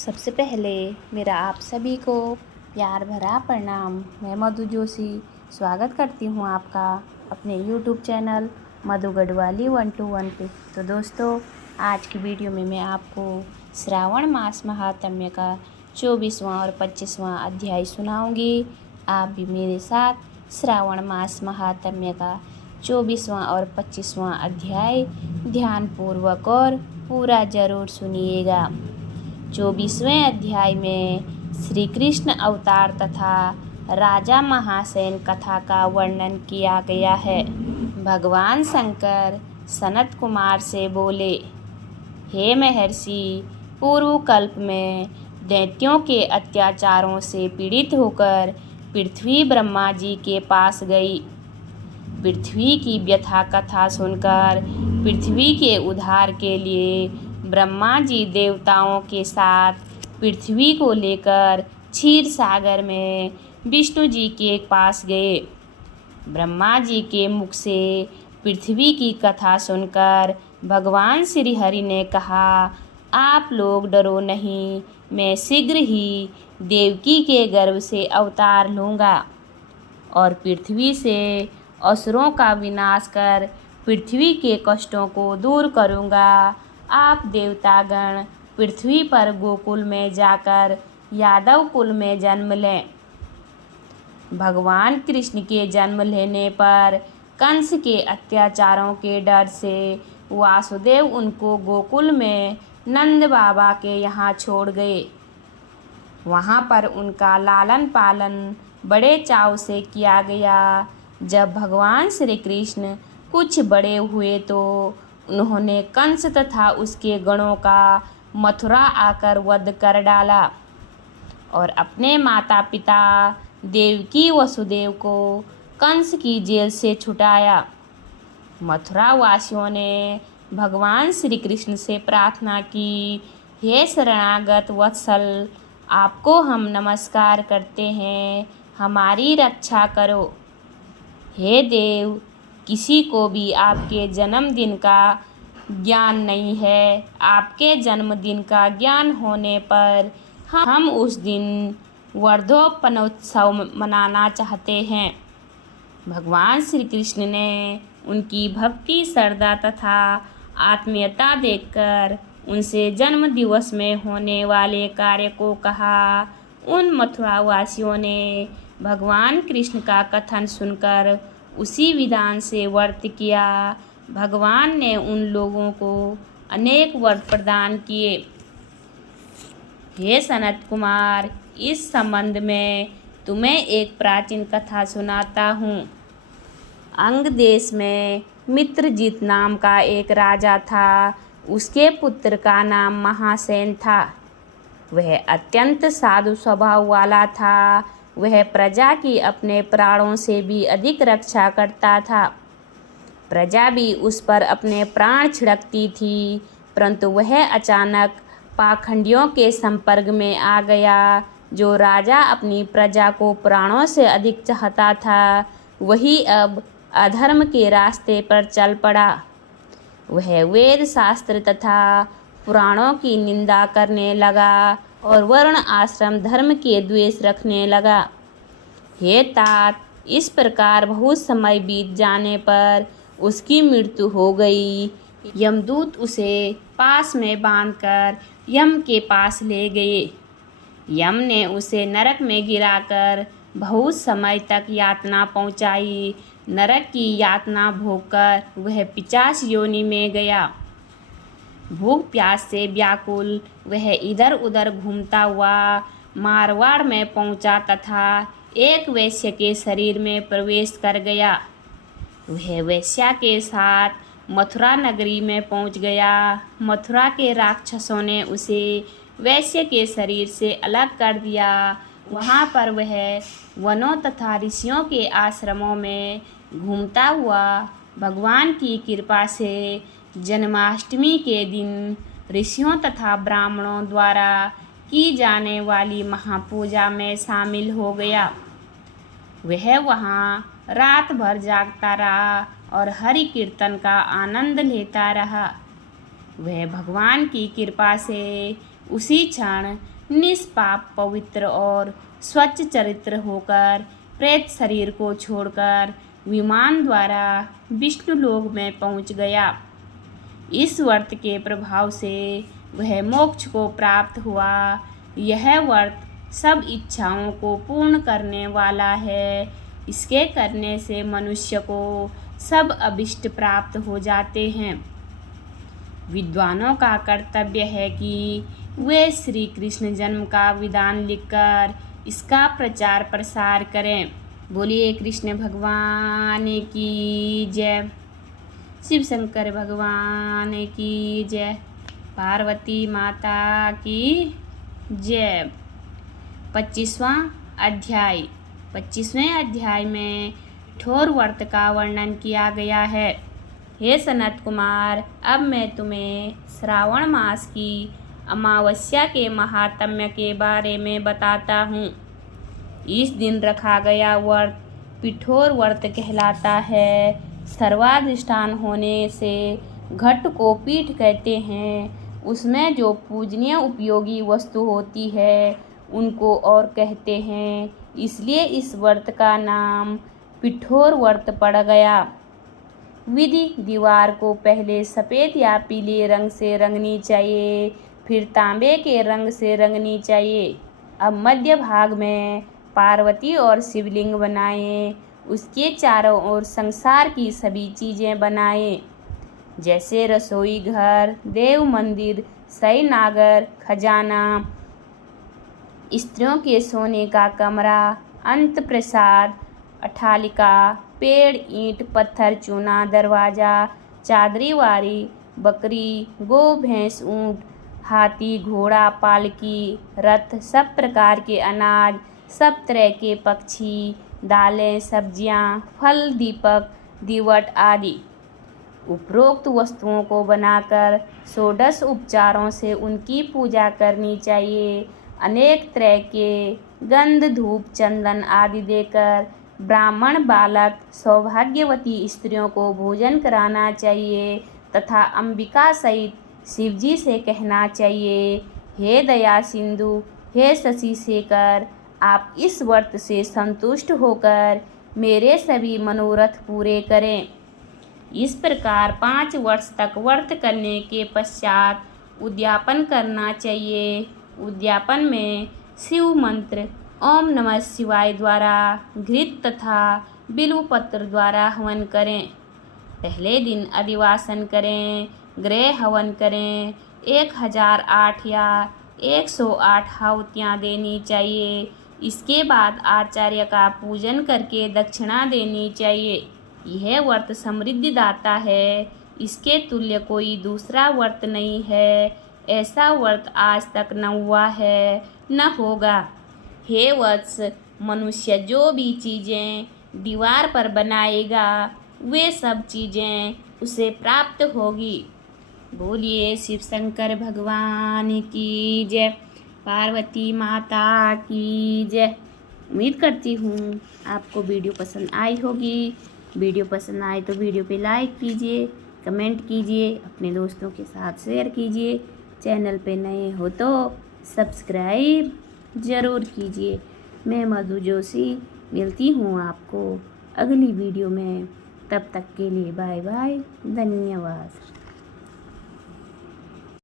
सबसे पहले मेरा आप सभी को प्यार भरा प्रणाम। मैं मधु जोशी स्वागत करती हूँ आपका अपने YouTube चैनल मधु गढ़वाली 121 पे। तो दोस्तों, आज की वीडियो में मैं आपको श्रावण मास महात्म्य का 24वां और 25वां अध्याय सुनाऊंगी। आप भी मेरे साथ श्रावण मास महात्म्य का 24वां और 25वां अध्याय ध्यानपूर्वक और पूरा जरूर सुनिएगा। 24वें अध्याय में श्री कृष्ण अवतार तथा राजा महासेन कथा का वर्णन किया गया है। भगवान शंकर सनत कुमार से बोले, हे महर्षि, पूर्व कल्प में दैत्यों के अत्याचारों से पीड़ित होकर पृथ्वी ब्रह्मा जी के पास गई। पृथ्वी की व्यथा कथा सुनकर पृथ्वी के उद्धार के लिए ब्रह्मा जी देवताओं के साथ पृथ्वी को लेकर क्षीर सागर में विष्णु जी के पास गए। ब्रह्मा जी के मुख से पृथ्वी की कथा सुनकर भगवान श्री हरि ने कहा, आप लोग डरो नहीं, मैं शीघ्र ही देवकी के गर्भ से अवतार लूँगा और पृथ्वी से असुरों का विनाश कर पृथ्वी के कष्टों को दूर करूँगा। आप देवतागण पृथ्वी पर गोकुल में जाकर यादव कुल में जन्म लें। भगवान कृष्ण के जन्म लेने पर कंस के अत्याचारों के डर से वासुदेव उनको गोकुल में नंद बाबा के यहाँ छोड़ गए। वहाँ पर उनका लालन पालन बड़े चाव से किया गया। जब भगवान श्री कृष्ण कुछ बड़े हुए तो उन्होंने कंस तथा उसके गणों का मथुरा आकर वध कर डाला और अपने माता पिता देवकी वसुदेव को कंस की जेल से छुटाया। मथुरा वासियों ने भगवान श्री कृष्ण से प्रार्थना की, हे शरणागत वत्सल, आपको हम नमस्कार करते हैं, हमारी रक्षा करो। हे देव, किसी को भी आपके जन्मदिन का ज्ञान नहीं है। आपके जन्मदिन का ज्ञान होने पर हम उस दिन वर्धोपनोत्सव मनाना चाहते हैं। भगवान श्री कृष्ण ने उनकी भक्ति, श्रद्धा तथा आत्मीयता देखकर उनसे जन्म दिवस में होने वाले कार्य को कहा। उन मथुरावासियों ने भगवान कृष्ण का कथन सुनकर उसी विधान से व्रत किया। भगवान ने उन लोगों को अनेक वर प्रदान किए। हे सनत कुमार, इस संबंध में तुम्हें एक प्राचीन कथा सुनाता हूँ। अंग देश में मित्रजीत नाम का एक राजा था। उसके पुत्र का नाम महासेन था। वह अत्यंत साधु स्वभाव वाला था। वह प्रजा की अपने प्राणों से भी अधिक रक्षा करता था। प्रजा भी उस पर अपने प्राण छिड़कती थी, परंतु वह अचानक पाखंडियों के संपर्क में आ गया। जो राजा अपनी प्रजा को प्राणों से अधिक चाहता था, वही अब अधर्म के रास्ते पर चल पड़ा। वह वेद शास्त्र तथा पुराणों की निंदा करने लगा और वर्ण आश्रम धर्म के द्वेष रखने लगा। हे तात, इस प्रकार बहुत समय बीत जाने पर उसकी मृत्यु हो गई। यमदूत उसे पास में बांधकर यम के पास ले गए। यम ने उसे नरक में गिराकर बहुत समय तक यातना पहुंचाई। नरक की यातना भोगकर वह पिशाच योनि में गया। भूख प्यास से व्याकुल वह इधर उधर घूमता हुआ मारवाड़ में पहुंचा तथा एक वैश्य के शरीर में प्रवेश कर गया। वह वैश्या के साथ मथुरा नगरी में पहुंच गया। मथुरा के राक्षसों ने उसे वैश्य के शरीर से अलग कर दिया। वहाँ पर वह वनों तथा ऋषियों के आश्रमों में घूमता हुआ भगवान की कृपा से जन्माष्टमी के दिन ऋषियों तथा ब्राह्मणों द्वारा की जाने वाली महापूजा में शामिल हो गया। वह वहाँ रात भर जागता रहा और हरि कीर्तन का आनंद लेता रहा। वह भगवान की कृपा से उसी क्षण निष्पाप पवित्र और स्वच्छ चरित्र होकर प्रेत शरीर को छोड़कर विमान द्वारा विष्णु लोक में पहुंच गया। इस व्रत के प्रभाव से वह मोक्ष को प्राप्त हुआ। यह व्रत सब इच्छाओं को पूर्ण करने वाला है। इसके करने से मनुष्य को सब अभिष्ट प्राप्त हो जाते हैं। विद्वानों का कर्तव्य है कि वे श्री कृष्ण जन्म का विधान लिखकर इसका प्रचार प्रसार करें। बोलिए कृष्ण भगवान की जय, शिव शंकर भगवान की जय, पार्वती माता की जय। 25वां अध्याय। 25वें अध्याय में कठोर व्रत का वर्णन किया गया है। हे सनत कुमार, अब मैं तुम्हें श्रावण मास की अमावस्या के महात्म्य के बारे में बताता हूँ। इस दिन रखा गया व्रत कठोर व्रत कहलाता है। सर्वाधिष्ठान होने से घट को पीठ कहते हैं। उसमें जो पूजनीय उपयोगी वस्तु होती है उनको और कहते हैं, इसलिए इस व्रत का नाम कठोर व्रत पड़ गया। विधि: दीवार को पहले सफ़ेद या पीले रंग से रंगनी चाहिए, फिर तांबे के रंग से रंगनी चाहिए। अब मध्य भाग में पार्वती और शिवलिंग बनाएं। उसके चारों ओर संसार की सभी चीज़ें बनाएं, जैसे रसोई घर, देव मंदिर, शयनागार, खजाना, स्त्रियों के सोने का कमरा, अंत प्रसाद, अट्टालिका, पेड़, ईंट, पत्थर, चूना, दरवाजा, चादरीवारी, बकरी, गो, भैंस, ऊँट, हाथी, घोड़ा, पालकी, रथ, सब प्रकार के अनाज, सब तरह के पक्षी, दालें, सब्जियां, फल, दीपक, दीवट आदि। उपरोक्त वस्तुओं को बनाकर षोडश उपचारों से उनकी पूजा करनी चाहिए। अनेक तरह के गंध, धूप, चंदन आदि देकर ब्राह्मण बालक, सौभाग्यवती स्त्रियों को भोजन कराना चाहिए तथा अंबिका सहित शिवजी से कहना चाहिए, हे दया सिंधु, हे शशि शेखर, आप इस व्रत से संतुष्ट होकर मेरे सभी मनोरथ पूरे करें। इस प्रकार 5 वर्ष तक व्रत करने के पश्चात उद्यापन करना चाहिए। उद्यापन में शिव मंत्र ओम नमः शिवाय द्वारा घृत तथा बिल्वपत्र द्वारा हवन करें। पहले दिन अधिवासन करें, गृह हवन करें। 1008 या 108 आहुतियाँ देनी चाहिए। इसके बाद आचार्य का पूजन करके दक्षिणा देनी चाहिए। यह व्रत समृद्धि दाता है। इसके तुल्य कोई दूसरा व्रत नहीं है। ऐसा व्रत आज तक न हुआ है, न होगा। हे वत्स, मनुष्य जो भी चीज़ें दीवार पर बनाएगा वे सब चीज़ें उसे प्राप्त होगी। बोलिए शिव शंकर भगवान की जय, पार्वती माता की जय। उम्मीद करती हूँ आपको वीडियो पसंद आई होगी। वीडियो पसंद आए तो वीडियो पे लाइक कीजिए, कमेंट कीजिए, अपने दोस्तों के साथ शेयर कीजिए। चैनल पे नए हो तो सब्सक्राइब ज़रूर कीजिए। मैं मधु जोशी मिलती हूँ आपको अगली वीडियो में। तब तक के लिए बाय बाय, धन्यवाद।